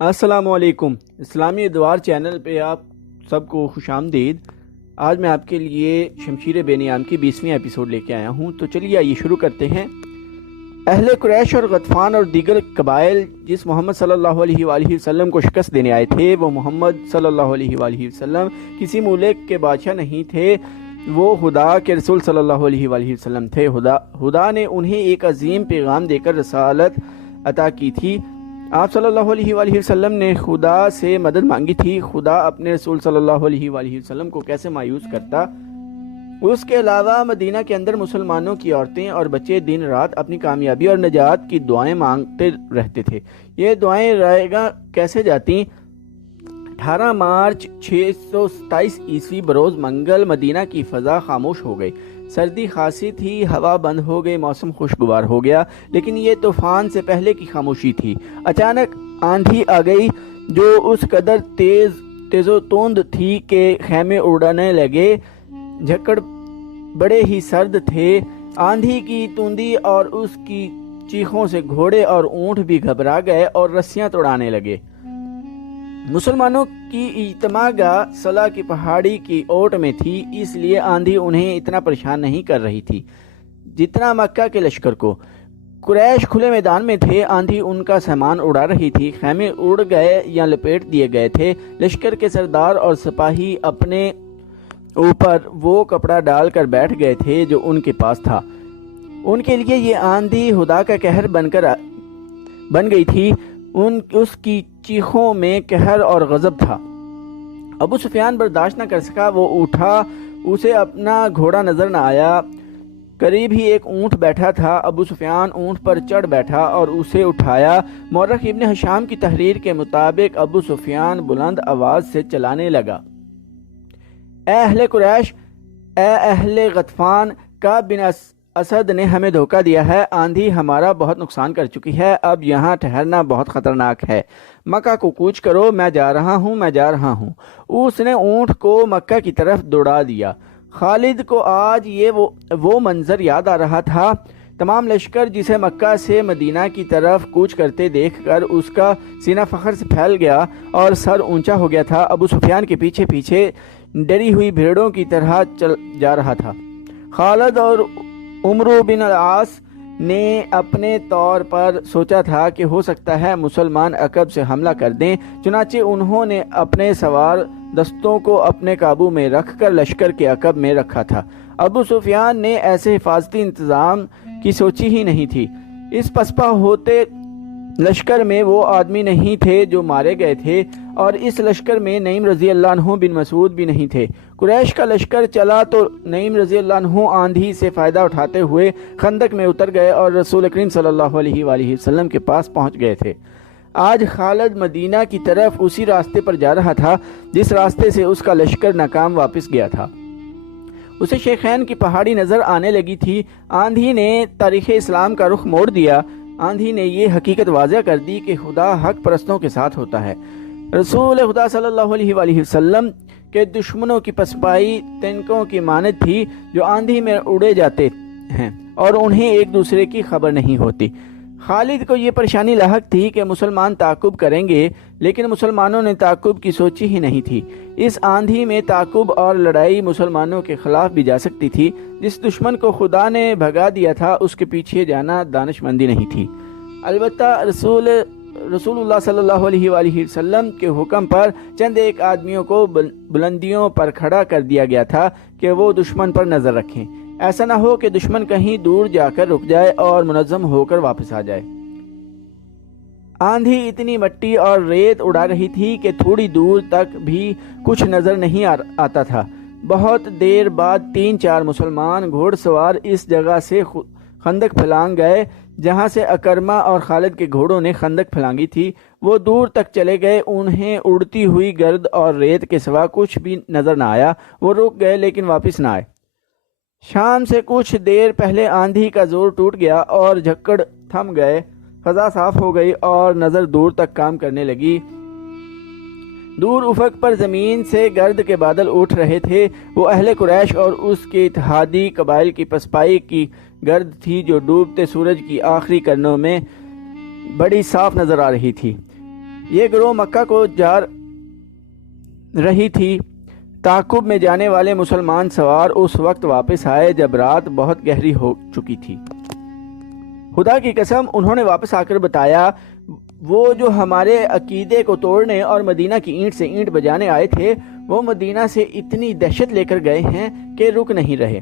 السلام علیکم۔ اسلامی ادوار چینل پہ آپ سب کو خوش آمدید۔ آج میں آپ کے لیے شمشیر بے نیام کی 20ویں ایپیسوڈ لے کے آیا ہوں، تو چلیے آئیے شروع کرتے ہیں۔ اہل قریش اور غطفان اور دیگر قبائل جس محمد صلی اللہ علیہ وآلہ وسلم کو شکست دینے آئے تھے، وہ محمد صلی اللہ علیہ وآلہ وسلم کسی ملک کے بادشاہ نہیں تھے، وہ خدا کے رسول صلی اللہ علیہ وآلہ وسلم تھے۔ خدا نے انہیں ایک عظیم پیغام دے کر رسالت عطا کی تھی۔ آپ صلی اللہ علیہ وآلہ وسلم نے خدا سے مدد مانگی تھی۔ خدا اپنے رسول صلی اللہ علیہ وآلہ وسلم کو کیسے مایوس کرتا۔ اس کے علاوہ مدینہ کے اندر مسلمانوں کی عورتیں اور بچے دن رات اپنی کامیابی اور نجات کی دعائیں مانگتے رہتے تھے۔ یہ دعائیں رائے گاں کیسے جاتی؟ 18 مارچ 627 عیسوی بروز منگل مدینہ کی فضا خاموش ہو گئی۔ سردی خاصی تھی، ہوا بند ہو گئی، موسم خوشگوار ہو گیا، لیکن یہ طوفان سے پہلے کی خاموشی تھی۔ اچانک آندھی آ گئی جو اس قدر تیز و تند تھی کہ خیمے اڑنے لگے۔ جھکڑ بڑے ہی سرد تھے۔ آندھی کی تندی اور اس کی چیخوں سے گھوڑے اور اونٹ بھی گھبرا گئے اور رسیاں توڑانے لگے۔ مسلمانوں کی اجتماع گاہ صلہ کی پہاڑی کی اوٹ میں تھی، اس لیے آندھی انہیں اتنا پریشان نہیں کر رہی تھی جتنا مکہ کے لشکر کو۔ قریش کھلے میدان میں تھے، آندھی ان کا سامان اڑا رہی تھی، خیمے اڑ گئے یا لپیٹ دیے گئے تھے۔ لشکر کے سردار اور سپاہی اپنے اوپر وہ کپڑا ڈال کر بیٹھ گئے تھے جو ان کے پاس تھا۔ ان کے لیے یہ آندھی خدا کا قہر بن گئی تھی۔ اس کی چیخوں میں قہر اور غضب تھا۔ ابو سفیان برداشت نہ کر سکا، وہ اٹھا، اسے اپنا گھوڑا نظر نہ آیا۔ قریب ہی ایک اونٹ بیٹھا تھا، ابو سفیان اونٹ پر چڑھ بیٹھا اور اسے اٹھایا۔ مورخ ابن ہشام کی تحریر کے مطابق ابو سفیان بلند آواز سے چلانے لگا، اے اہل قریش، اے اہل غطفان، کعب بن اسد نے ہمیں دھوکہ دیا ہے، آندھی ہمارا بہت نقصان کر چکی ہے، اب یہاں ٹھہرنا بہت خطرناک ہے، مکہ کو کوچ کرو، میں جا رہا ہوں۔ اس نے اونٹ کو مکہ کی طرف دوڑا دیا۔ خالد کو آج وہ منظر یاد آ رہا تھا۔ تمام لشکر جسے مکہ سے مدینہ کی طرف کوچ کرتے دیکھ کر اس کا سینہ فخر سے پھیل گیا اور سر اونچا ہو گیا تھا۔ ابو سفیان کے پیچھے پیچھے ڈری ہوئی بھیڑوں کی طرح چل جا رہا تھا۔ خالد اور عمرو بن العاص نے اپنے طور پر سوچا تھا کہ ہو سکتا ہے مسلمان عقب سے حملہ کر دیں، چنانچہ انہوں نے اپنے سوار دستوں کو اپنے قابو میں رکھ کر لشکر کے عقب میں رکھا تھا۔ ابو سفیان نے ایسے حفاظتی انتظام کی سوچی ہی نہیں تھی۔ اس پسپا ہوتے لشکر میں وہ آدمی نہیں تھے جو مارے گئے تھے، اور اس لشکر میں نعیم رضی اللہ عنہ بن مسعود بھی نہیں تھے۔ قریش کا لشکر چلا تو نعیم رضی اللہ عنہ آندھی سے فائدہ اٹھاتے ہوئے خندق میں اتر گئے اور رسول کریم صلی اللہ علیہ وآلہ وسلم کے پاس پہنچ گئے تھے۔ آج خالد مدینہ کی طرف اسی راستے پر جا رہا تھا جس راستے سے اس کا لشکر ناکام واپس گیا تھا۔ اسے شیخین کی پہاڑی نظر آنے لگی تھی۔ آندھی نے تاریخ اسلام کا رخ موڑ دیا۔ آندھی نے یہ حقیقت واضح کر دی کہ خدا حق پرستوں کے ساتھ ہوتا ہے۔ رسول خدا صلی اللہ علیہ وآلہ وسلم کے دشمنوں کی پسپائی تنکوں کی مانند تھی جو آندھی میں اڑے جاتے ہیں اور انہیں ایک دوسرے کی خبر نہیں ہوتی۔ خالد کو یہ پریشانی لاحق تھی کہ مسلمان تعاقب کریں گے، لیکن مسلمانوں نے تعاقب کی سوچی ہی نہیں تھی۔ اس آندھی میں تعاقب اور لڑائی مسلمانوں کے خلاف بھی جا سکتی تھی۔ جس دشمن کو خدا نے بھگا دیا تھا اس کے پیچھے جانا دانش مندی نہیں تھی۔ البتہ رسول اللہ صلی اللہ علیہ وآلہ وسلم کے حکم پر چند ایک آدمیوں کو بلندیوں پر کھڑا کر دیا گیا تھا کہ وہ دشمن پر نظر رکھیں، ایسا نہ ہو کہ دشمن کہیں دور جا کر رک جائے اور منظم ہو کر واپس آ جائے۔ آندھی اتنی مٹی اور ریت اڑا رہی تھی کہ تھوڑی دور تک بھی کچھ نظر نہیں آتا تھا۔ بہت دیر بعد 3-4 مسلمان گھوڑ سوار اس جگہ سے خندق پھلانگ گئے جہاں سے اکرمہ اور خالد کے گھوڑوں نے خندق پھلانگی تھی۔ وہ دور تک چلے گئے، انہیں اڑتی ہوئی گرد اور ریت کے سوا کچھ بھی نظر نہ آیا۔ وہ رک گئے لیکن واپس نہ آئے۔ شام سے کچھ دیر پہلے آندھی کا زور ٹوٹ گیا اور جھکڑ تھم گئے، فضا صاف ہو گئی اور نظر دور تک کام کرنے لگی۔ دور افق پر زمین سے گرد کے بادل اٹھ رہے تھے۔ وہ اہل قریش اور اس کے اتحادی قبائل کی پسپائی کی گرد تھی جو ڈوبتے سورج کی آخری کرنوں میں بڑی صاف نظر آ رہی تھی۔ یہ گروہ مکہ کو جا رہی تھی۔ تعاقب میں جانے والے مسلمان سوار اس وقت واپس آئے جب رات بہت گہری ہو چکی تھی۔ خدا کی قسم انہوں نے واپس آ کر بتایا، وہ جو ہمارے عقیدے کو توڑنے اور مدینہ کی اینٹ سے اینٹ بجانے آئے تھے، وہ مدینہ سے اتنی دہشت لے کر گئے ہیں کہ رک نہیں رہے،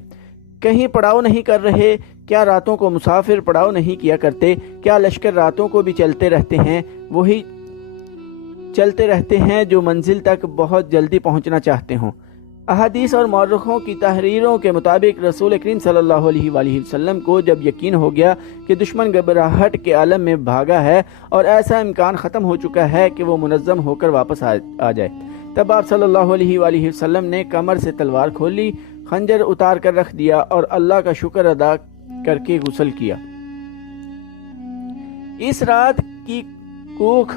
کہیں پڑاؤ نہیں کر رہے۔ کیا راتوں کو مسافر پڑاؤ نہیں کیا کرتے؟ کیا لشکر راتوں کو بھی چلتے رہتے ہیں؟ وہی چلتے رہتے ہیں جو منزل تک بہت جلدی پہنچنا چاہتے ہوں۔ احادیث اور مورخوں کی تحریروں کے مطابق رسول کریم صلی اللہ علیہ وآلہ وسلم کو جب یقین ہو گیا کہ دشمن گھبراہٹ کے عالم میں بھاگا ہے اور ایسا امکان ختم ہو چکا ہے کہ وہ منظم ہو کر واپس آ جائے، تب آپ صلی اللہ علیہ وآلہ وسلم نے کمر سے تلوار کھولی، خنجر اتار کر رکھ دیا اور اللہ کا شکر ادا کر کے غسل کیا۔ اس رات کی کوکھ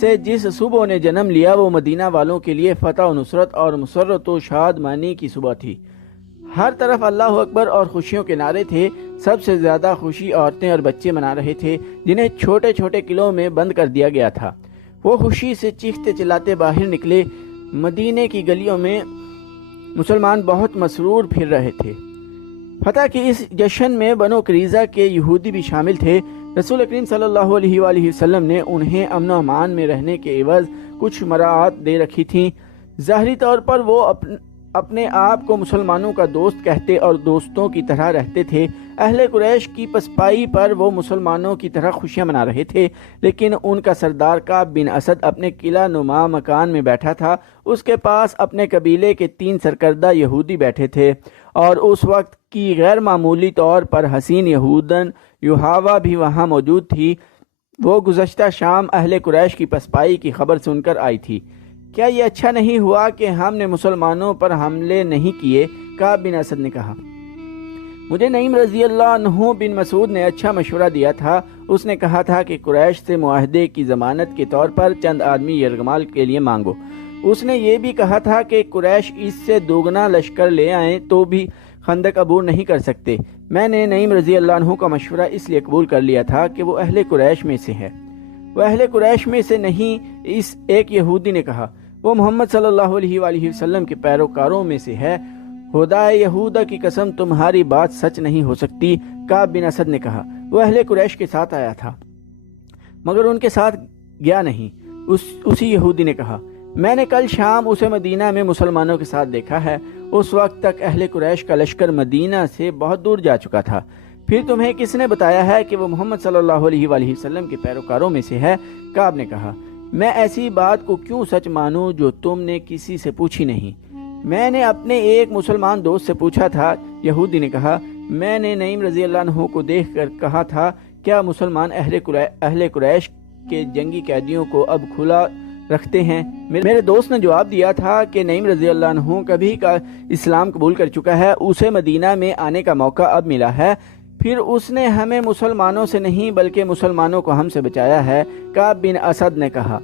سے جس صبح نے جنم لیا وہ مدینہ والوں کے لیے فتح و نصرت اور مسرت و شادمانی کی صبح تھی۔ ہر طرف اللہ اکبر اور خوشیوں کے نعرے تھے۔ سب سے زیادہ خوشی عورتیں اور بچے منا رہے تھے جنہیں چھوٹے چھوٹے قلعوں میں بند کر دیا گیا تھا۔ وہ خوشی سے چیختے چلاتے باہر نکلے۔ مدینے کی گلیوں میں مسلمان بہت مسرور پھر رہے تھے۔ فتح کے اس جشن میں بنو قریظہ کے یہودی بھی شامل تھے۔ رسول کریم صلی اللہ علیہ وآلہ وسلم نے انہیں امن و امان میں رہنے کے عوض کچھ مراعات دے رکھی تھیں۔ ظاہری طور پر وہ اپنے آپ کو مسلمانوں کا دوست کہتے اور دوستوں کی طرح رہتے تھے۔ اہل قریش کی پسپائی پر وہ مسلمانوں کی طرح خوشیاں منا رہے تھے، لیکن ان کا سردار کعب بن اسد اپنے قلعہ نما مکان میں بیٹھا تھا۔ اس کے پاس اپنے قبیلے کے 3 سرکردہ یہودی بیٹھے تھے اور اس وقت کی غیر معمولی طور پر حسین یہودن یوحاوا بھی وہاں موجود تھی۔ وہ گزشتہ شام اہل قریش کی پسپائی کی خبر سن کر آئی تھی۔ کیا یہ اچھا نہیں ہوا کہ ہم نے مسلمانوں پر حملے نہیں کیے؟ کعب بن اسد نے کہا۔ مجھے نعیم رضی اللہ عنہ بن مسعود نے اچھا مشورہ دیا تھا۔ اس نے کہا تھا کہ قریش سے معاہدے کی ضمانت کے طور پر چند آدمی یرغمال کے لیے مانگو۔ اس نے یہ بھی کہا تھا کہ قریش اس سے دوگنا لشکر لے آئیں تو بھی خندق عبور نہیں کر سکتے۔ میں نے نعیم رضی اللہ عنہ کا مشورہ اس لیے قبول کر لیا تھا کہ وہ اہل قریش میں سے ہے۔ وہ اہل قریش میں سے نہیں، اس ایک یہودی نے کہا، وہ محمد صلی اللہ علیہ وآلہ وسلم کے پیروکاروں میں سے ہے۔ خدا یہودا کی قسم تمہاری بات سچ نہیں ہو سکتی۔ کعب بن اسد نے کہا، وہ اہل قریش کے ساتھ آیا تھا مگر ان کے ساتھ گیا نہیں۔ اسی یہودی نے کہا، میں نے کل شام اسے مدینہ میں مسلمانوں کے ساتھ دیکھا ہے۔ اس وقت تک اہل قریش کا لشکر مدینہ سے بہت دور جا چکا تھا۔ پھر تمہیں کس نے بتایا ہے کہ وہ محمد صلی اللہ علیہ وآلہ وسلم کے پیروکاروں میں سے ہے؟ کعب نے کہا، میں ایسی بات کو کیوں سچ مانوں جو تم نے کسی سے پوچھی نہیں؟ میں نے اپنے ایک مسلمان دوست سے پوچھا تھا۔ یہودی نے کہا، میں نے نعیم رضی اللہ عنہ کو دیکھ کر کہا تھا، کیا مسلمان اہل قریش کے جنگی قیدیوں کو اب کھلا رکھتے ہیں؟ میرے دوست نے جواب دیا تھا کہ نعیم رضی اللہ عنہ کبھی کا اسلام قبول کر چکا ہے، اسے مدینہ میں آنے کا موقع اب ملا ہے، پھر اس نے ہمیں مسلمانوں سے نہیں بلکہ مسلمانوں کو ہم سے بچایا ہے۔ کعب بن اسد نے کہا،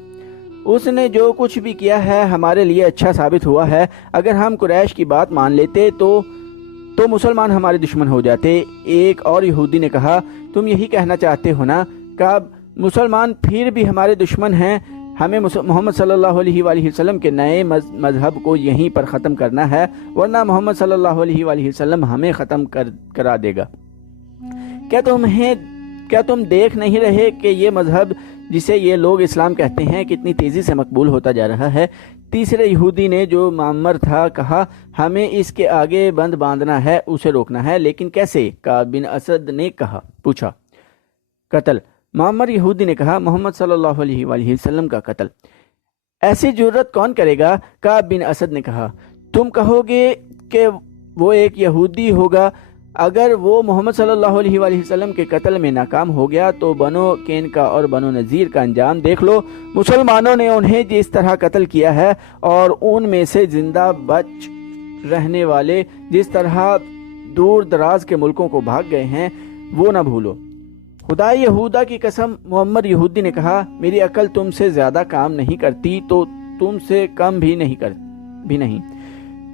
اس نے جو کچھ بھی کیا ہے ہمارے لیے اچھا ثابت ہوا ہے۔ اگر ہم قریش کی بات مان لیتے تو مسلمان ہمارے دشمن ہو جاتے۔ ایک اور یہودی نے کہا، تم یہی کہنا چاہتے ہو نا کعب، مسلمان پھر بھی ہمارے دشمن ہیں۔ ہمیں محمد صلی اللہ علیہ وآلہ وسلم کے نئے مذہب کو یہیں پر ختم کرنا ہے، ورنہ محمد صلی اللہ علیہ وآلہ وسلم ہمیں ختم کرا دے گا۔ کیا تم دیکھ نہیں رہے کہ یہ مذہب جسے یہ لوگ اسلام کہتے ہیں کتنی تیزی سے مقبول ہوتا جا رہا ہے؟ تیسرے یہودی نے جو معمر تھا کہا، ہمیں اس کے آگے بند باندھنا ہے، اسے روکنا ہے، لیکن کیسے؟ کعب بن اسد نے پوچھا۔ قتل۔ معمر یہودی نے کہا، محمد صلی اللہ علیہ وآلہ وسلم کا قتل۔ ایسی جرت کون کرے گا؟ کعب بن اسد نے کہا، تم کہو گے کہ وہ ایک یہودی ہوگا۔ اگر وہ محمد صلی اللہ علیہ وآلہ وسلم کے قتل میں ناکام ہو گیا تو بنو کینکا اور بنو نذیر کا انجام دیکھ لو۔ مسلمانوں نے انہیں جس طرح قتل کیا ہے اور ان میں سے زندہ بچ رہنے والے جس طرح دور دراز کے ملکوں کو بھاگ گئے ہیں، وہ نہ بھولو۔ خدا یہودا کی قسم، معمر یہودی نے کہا، میری عقل تم سے زیادہ کام نہیں کرتی تو تم سے کم بھی نہیں۔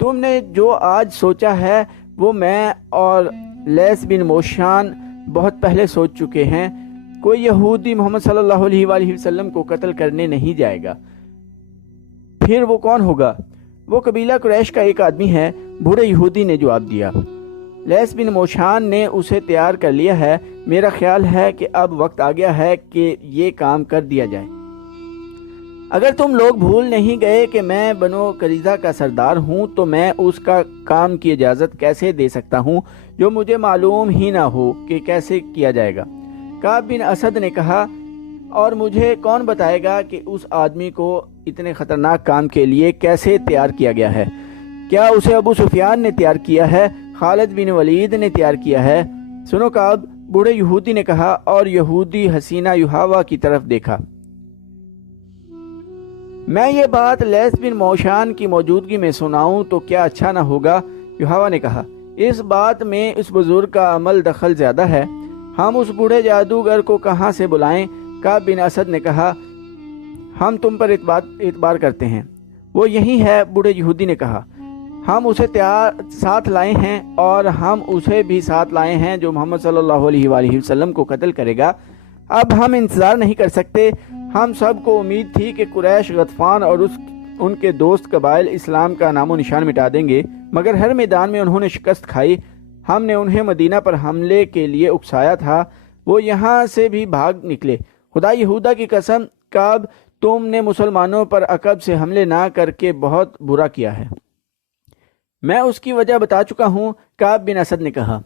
تم نے جو آج سوچا ہے وہ میں اور لیس بن موشان بہت پہلے سوچ چکے ہیں۔ کوئی یہودی محمد صلی اللہ علیہ وآلہ وسلم کو قتل کرنے نہیں جائے گا۔ پھر وہ کون ہوگا؟ وہ قبیلہ قریش کا ایک آدمی ہے، بوڑھے یہودی نے جواب دیا۔ لیس بن موشان نے اسے تیار کر لیا ہے، میرا خیال ہے کہ اب وقت آ گیا ہے کہ یہ کام کر دیا جائے۔ اگر تم لوگ بھول نہیں گئے کہ میں بنو قریظہ کا سردار ہوں تو میں اس کا کام کی اجازت کیسے دے سکتا ہوں جو مجھے معلوم ہی نہ ہو کہ کیسے کیا جائے گا؟ کعب بن اسد نے کہا، اور مجھے کون بتائے گا کہ اس آدمی کو اتنے خطرناک کام کے لیے کیسے تیار کیا گیا ہے؟ کیا اسے ابو سفیان نے تیار کیا ہے؟ خالد بن ولید نے تیار کیا ہے؟ سنو کعب، بوڑھے یہودی نے کہا، اور یہودی حسینہ یحاوہ کی طرف دیکھا۔ میں یہ بات لیس بن موشان کی موجودگی میں سناؤں تو کیا اچھا نہ ہوگا؟ یحاوہ نے کہا، اس بات میں اس بزرگ کا عمل دخل زیادہ ہے، ہم اس بوڑھے جادوگر کو کہاں سے بلائیں؟ کعب بن اسد نے کہا، ہم تم پر اعتبار کرتے ہیں، وہ یہی ہے۔ بوڑھے یہودی نے کہا، ہم اسے ساتھ لائے ہیں، اور ہم اسے بھی ساتھ لائے ہیں جو محمد صلی اللہ علیہ وآلہ وسلم کو قتل کرے گا۔ اب ہم انتظار نہیں کر سکتے۔ ہم سب کو امید تھی کہ قریش، غطفان اور ان کے دوست قبائل اسلام کا نام و نشان مٹا دیں گے، مگر ہر میدان میں انہوں نے شکست کھائی۔ ہم نے انہیں مدینہ پر حملے کے لیے اکسایا تھا، وہ یہاں سے بھی بھاگ نکلے۔ خدا یہودا کی قسم، کعب، تم نے مسلمانوں پر عقب سے حملے نہ کر کے بہت برا کیا ہے۔ میں اس کی وجہ بتا چکا ہوں، کعب بن اسد نے کہا۔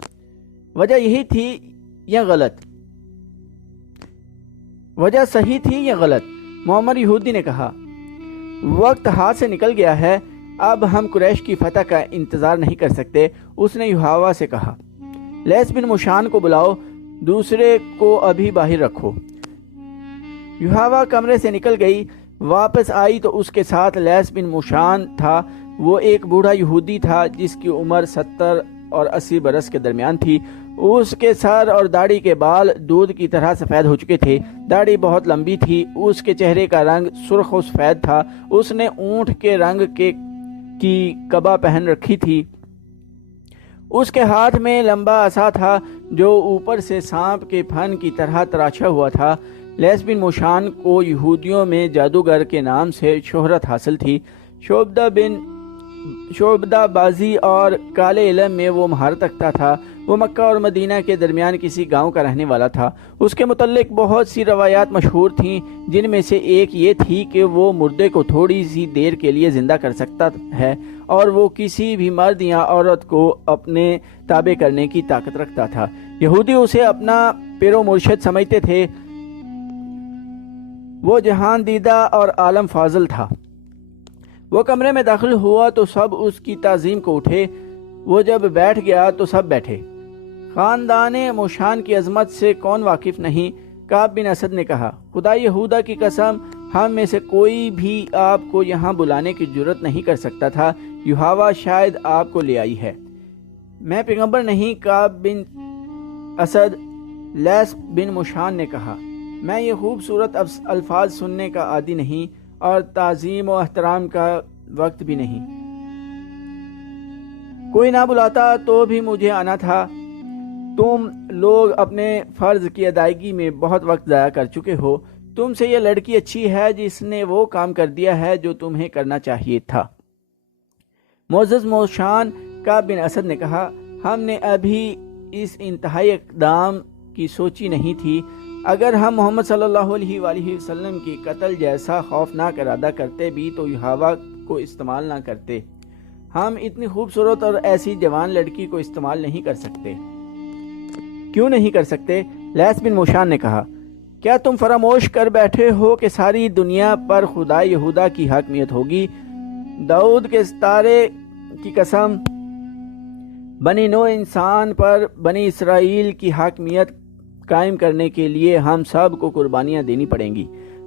وجہ یہی تھی یا غلط؟ وجہ صحیح تھی یا غلط؟ معمر یہودی نے کہا، وقت ہاتھ سے نکل گیا ہے، اب ہم قریش کی فتح کا انتظار نہیں کر سکتے۔ اس نے یحاوہ سے کہا، لیس بن موشان کو بلاؤ، دوسرے کو ابھی باہر رکھو۔ یحاوہ کمرے سے نکل گئی، واپس آئی تو اس کے ساتھ لیس بن موشان تھا۔ وہ ایک بوڑھا یہودی تھا جس کی عمر 70 اور 80 برس کے درمیان تھی۔ اس کے سر اور داڑھی کے بال دودھ کی طرح سفید ہو چکے تھے، داڑھی بہت لمبی تھی۔ اس کے چہرے کا رنگ سرخ و سفید تھا۔ اس نے اونٹ کے رنگ کی قبا پہن رکھی تھی۔ اس کے ہاتھ میں لمبا عصا تھا جو اوپر سے سانپ کے پھن کی طرح تراشا ہوا تھا۔ لیس بن موشان کو یہودیوں میں جادوگر کے نام سے شہرت حاصل تھی۔ شعبدہ بازی اور کالے علم میں وہ مہارت رکھتا تھا۔ وہ مکہ اور مدینہ کے درمیان کسی گاؤں کا رہنے والا تھا۔ اس کے متعلق بہت سی روایات مشہور تھیں، جن میں سے ایک یہ تھی کہ وہ مردے کو تھوڑی سی دیر کے لیے زندہ کر سکتا ہے، اور وہ کسی بھی مرد یا عورت کو اپنے تابع کرنے کی طاقت رکھتا تھا۔ یہودی اسے اپنا پیر و مرشد سمجھتے تھے۔ وہ جہان دیدہ اور عالم فاضل تھا۔ وہ کمرے میں داخل ہوا تو سب اس کی تعظیم کو اٹھے۔ وہ جب بیٹھ گیا تو سب بیٹھے۔ خاندان موشان کی عظمت سے کون واقف نہیں؟ کعب بن اسد نے کہا، خدا یہودا کی قسم، ہم میں سے کوئی بھی آپ کو یہاں بلانے کی جرت نہیں کر سکتا تھا۔ یحاوہ شاید آپ کو لے آئی ہے۔ میں پیغمبر نہیں، کعب بن اسد، لیس بن موشان نے کہا۔ میں یہ خوبصورت الفاظ سننے کا عادی نہیں، اور تعظیم و احترام کا وقت بھی نہیں۔ کوئی نہ بلاتا تو بھی مجھے آنا تھا۔ تم لوگ اپنے فرض کی ادائیگی میں بہت وقت ضائع کر چکے ہو۔ تم سے یہ لڑکی اچھی ہے جس نے وہ کام کر دیا ہے جو تمہیں کرنا چاہیے تھا۔ معزز موشان، کعب بن اسد نے کہا، ہم نے ابھی اس انتہائی اقدام کی سوچی نہیں تھی۔ اگر ہم محمد صلی اللہ علیہ وآلہ وسلم کی قتل جیسا خوفناک ارادہ کرتے بھی تو یحاوہ کو استعمال نہ کرتے۔ ہم اتنی خوبصورت اور ایسی جوان لڑکی کو استعمال نہیں کر سکتے۔ کیوں نہیں کر سکتے؟ لیس بن موشان نے کہا، کیا تم فراموش کر بیٹھے ہو کہ ساری دنیا پر خدا یہودا کی حاکمیت ہوگی؟ داؤد کے ستارے کی قسم، بنی نوع انسان پر بنی اسرائیل کی حاکمیت قائم کرنے کے لیے ہم سب کو قربانیاں دینی پڑیں گی۔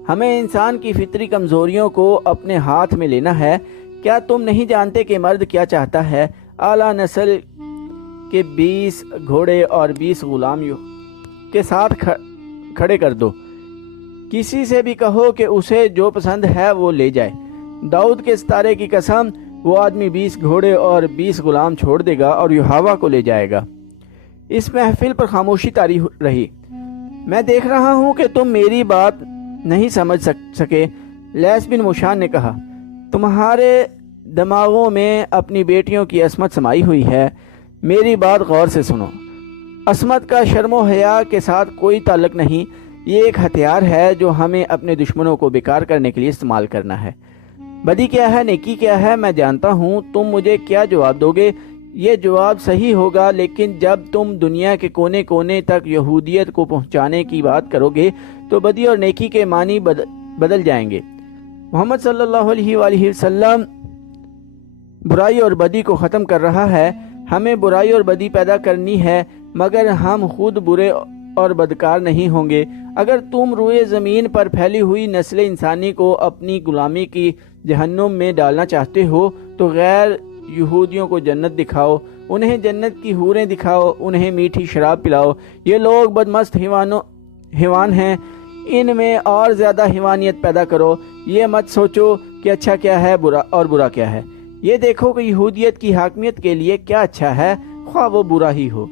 ہمیں انسان کی فطری کمزوریوں کو اپنے ہاتھ میں لینا ہے۔ کیا تم نہیں جانتے کہ مرد کیا چاہتا ہے؟ اعلیٰ نسل کے 20 گھوڑے اور 20 غلام کے ساتھ کھڑے کر دو۔ کسی سے بھی کہو کہ اسے جو پسند ہے وہ لے جائے۔ داؤد کے ستارے کی قسم، وہ آدمی 20 گھوڑے اور 20 غلام چھوڑ دے گا اور یحاوہ کو لے جائے گا۔ اس محفل پر خاموشی طاری رہی۔ میں دیکھ رہا ہوں کہ تم میری بات نہیں سمجھ سکے۔ لیث بن مشان نے کہا، تمہارے دماغوں میں اپنی بیٹیوں کی عصمت سمائی ہوئی ہے، میری بات غور سے سنو۔ عصمت کا شرم و حیا کے ساتھ کوئی تعلق نہیں، یہ ایک ہتھیار ہے جو ہمیں اپنے دشمنوں کو بیکار کرنے کے لیے استعمال کرنا ہے۔ بدی کیا ہے، نیکی کیا ہے، میں جانتا ہوں۔ تم مجھے کیا جواب دو گے؟ یہ جواب صحیح ہوگا، لیکن جب تم دنیا کے کونے کونے تک یہودیت کو پہنچانے کی بات کرو گے تو بدی اور نیکی کے معنی بدل جائیں گے۔ محمد صلی اللہ علیہ وآلہ وسلم برائی اور بدی کو ختم کر رہا ہے۔ ہمیں برائی اور بدی پیدا کرنی ہے، مگر ہم خود برے اور بدکار نہیں ہوں گے۔ اگر تم روئے زمین پر پھیلی ہوئی نسل انسانی کو اپنی غلامی کی جہنم میں ڈالنا چاہتے ہو تو غیر یہودیوں کو جنت دکھاؤ، انہیں جنت کی حوریں دکھاؤ، انہیں میٹھی شراب پلاؤ۔ یہ لوگ بدمست حیوان ہیں، ان میں اور زیادہ حیوانیت پیدا کرو۔ یہ مت سوچو کہ اچھا کیا ہے اور برا کیا ہے، یہ دیکھو کہ یہودیت کی حاکمیت کے لیے کیا اچھا ہے، خواہ وہ برا ہی ہو۔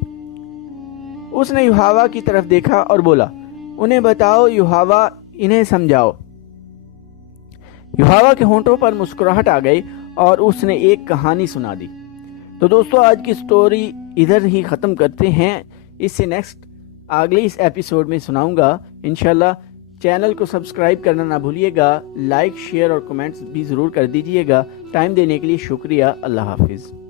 اس نے یوحوا کی طرف دیکھا اور بولا، انہیں بتاؤ یوحوا، انہیں سمجھاؤ۔ یوحوا کے ہونٹوں پر مسکراہٹ آ گئی اور اس نے ایک کہانی سنا دی۔ تو دوستو آج کی سٹوری ادھر ہی ختم کرتے ہیں، اس سے نیکسٹ اگلی اس ایپیسوڈ میں سناؤں گا انشاءاللہ۔ چینل کو سبسکرائب کرنا نہ بھولیے گا، لائک، شیئر اور کمنٹس بھی ضرور کر دیجئے گا۔ ٹائم دینے کے لیے شکریہ۔ اللہ حافظ۔